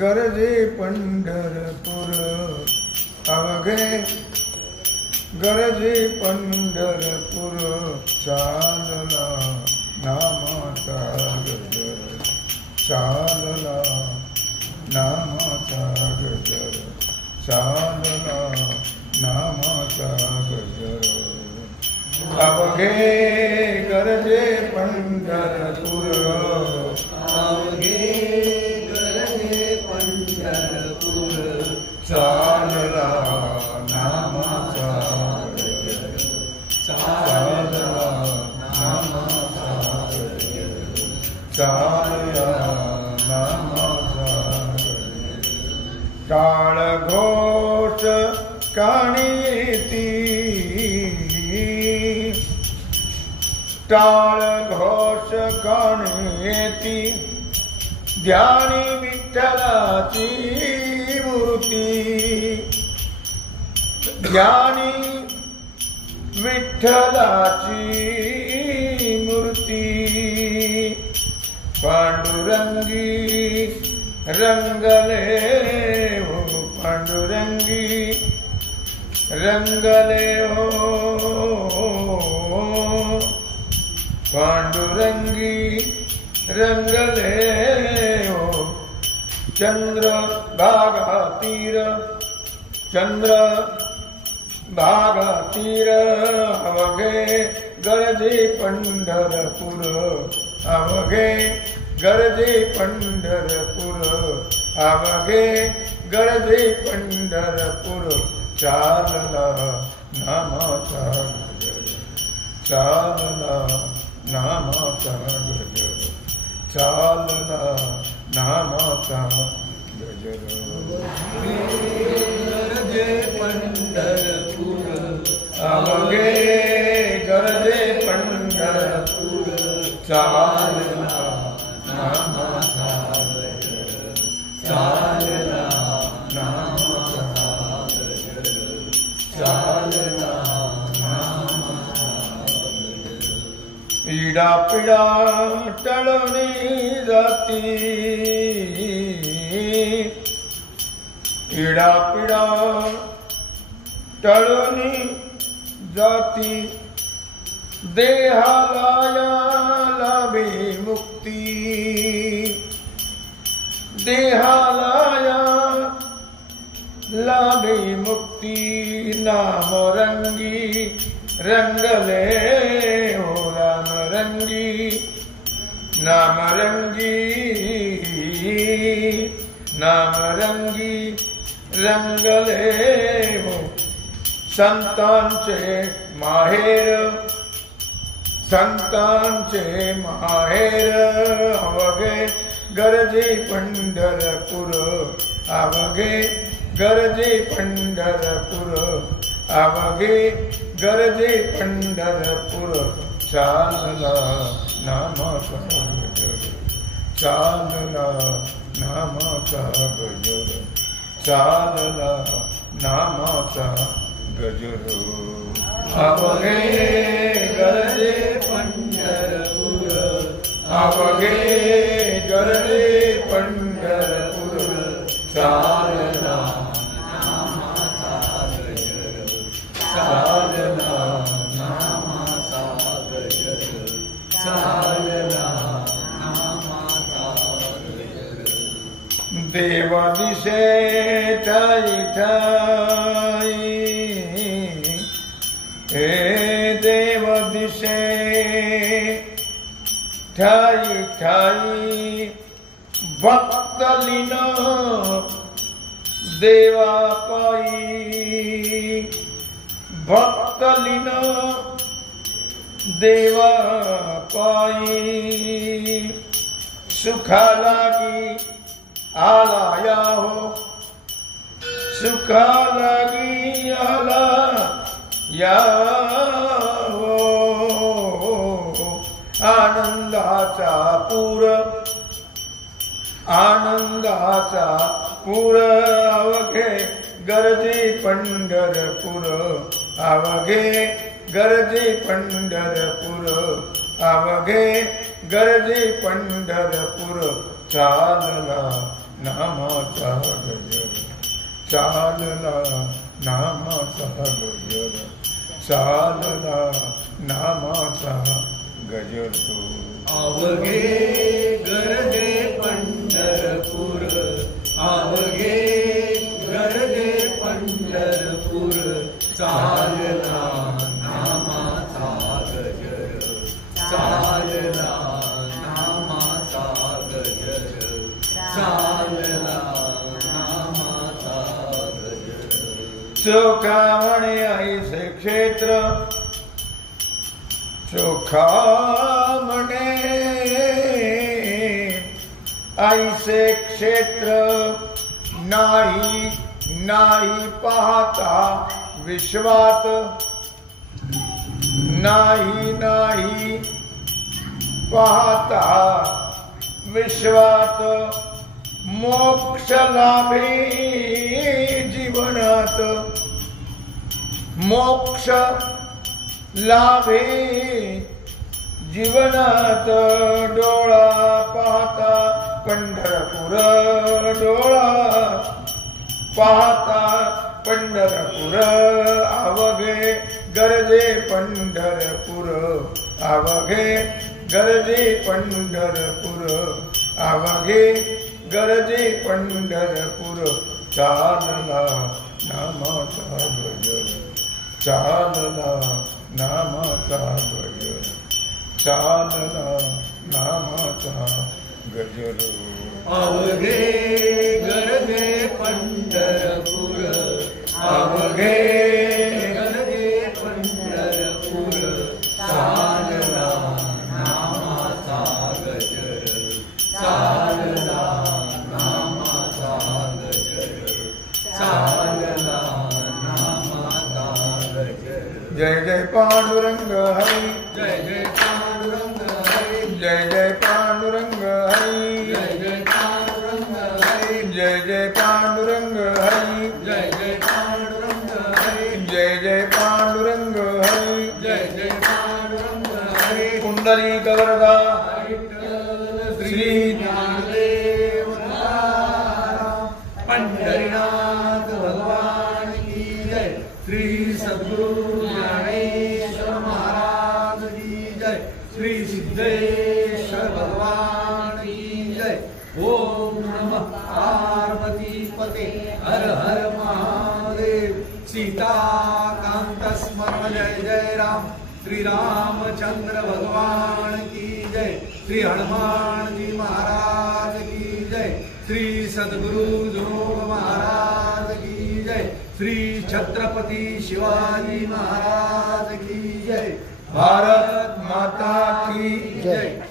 गरजे पंढरपूर अवघे गरजे पंढरपूर चालला नामाचा गजर चालला नामाचा गजर चालला नामाचा गजर अवघे गरजे पंढरपूर अवघे गरजे पंढरपूर चालला नामाचा गजर चालला नामाचा गजर चालला नामाचा गजर टाळ घोष काणी येती टाळ घोष काणी येती ध्यानी विठ्ठलाची मूर्ती ध्यानी विठ्ठलाची मूर्ती पांडुरंगी रंगले हो पांडुरंगी रंगले हो पांडुरंगी रंगले हो चंद्र भागा तीर चंद्र भागा तीर अवघे गरजे पंढरपूर अवघे गरजे पंढरपूर अवघे गरजे पंढरपूर चालला नामाचा गजर चालला नामाचा गजर चालला नामाचा गजर गरजे पंढरपूर अवघे गरजे पंढरपूर चालला नामाचा गजर चालला नामाचा गजर चालला नामाचा गजर इडा पिडा टळवणी जाती इडा पिडा टळवणी जाती देहाला लाभे मुक्ती देहाला लाभे मुक्ती नाम रंगी रंगले हो राम रंगी नाम रंगी नाम रंगी रंगले हो संतांचे माहेर संतांचे माहेर अवघे गरजे पंढरपूर अवघे गरजे पंढरपूर अवघे गरजे पंढरपूर चालला नामाचा गजर चालला नामाचा गजर चालला नामाचा गजर अवघे गरजे पंढरपूर अवघे गरजे पंढरपूर चालला नामाचा गजर चालला नामाचा गजर चालला नामाचा गजर देव दिसे ठाई ठाई हे देव दिसे ठाई ठाई भक्त लीन देवा पायी भक्त लीन देवा पायी सुखा लागी आला या हो सुखा लागी आला या हो आनंदाचा पूर आनंदाचा पूर अवघे गरजे पंढरपूर अवघे गरजे पंढरपूर अवघे गरजे पंढरपूर चालला नामाचा गजर चालला नामाचा गजर चालला नामाचा गजर तो अवघे गर्दे पंढरपूर अवघे गर्दे पंढरपूर चालला नामाचा गजर चालला नामाचा गजर चालला नामाचा गजर चोखा म्हणे ऐसे क्षेत्र चोखा म्हणे ऐसे क्षेत्र नाही नाही पाहता विश्वात नाही नाही पाहता विश्वात मोक्ष लाभे जीवनात मोक्ष लाभे जीवनात डोळा पाहता पंढरपूर डोळा पाहता पंढरपूर अवघे गरजे पंढरपूर अवघे गरजे पंढरपूर अवघे गरजे पंढरपूर चालला नामाचा गजर चालला नामाचा गजर चालला नामाचा गजर अवघे गर्दे पंढरपूर अवघे गर्दे पंढरपूर चालला नामाचा गजर चालला नामाचा गजर चालला नामाचा गजर जय जय पांडुरंग हरी जय जय पांडुरंग हरी जय जय पांडुरंग हरी जय जय पांडुरंग हरी जय जय पांडुरंग हरी जय जय पांडुरंग हरी जय जय पांडुरंग हरी जय जय पांडुरंग हरी पुंडलिक वरदा श्री ज्ञानदेव तुकाराम पंढरीनाथ भगवान की जय श्री सद्गुरु ज्ञानेश्वर महाराज की जय श्री सिद्धेश्वर भगवान की जय ओम नमः पार्वती पते हर हर महादेव सीताकांत स्मरण जय जय राम श्री रामचंद्र भगवान की जय श्री हनुमान जी महाराज की जय श्री सद्गुरु जोग महाराज की जय श्री छत्रपति शिवाजी महाराज की जय भारत माता की जय।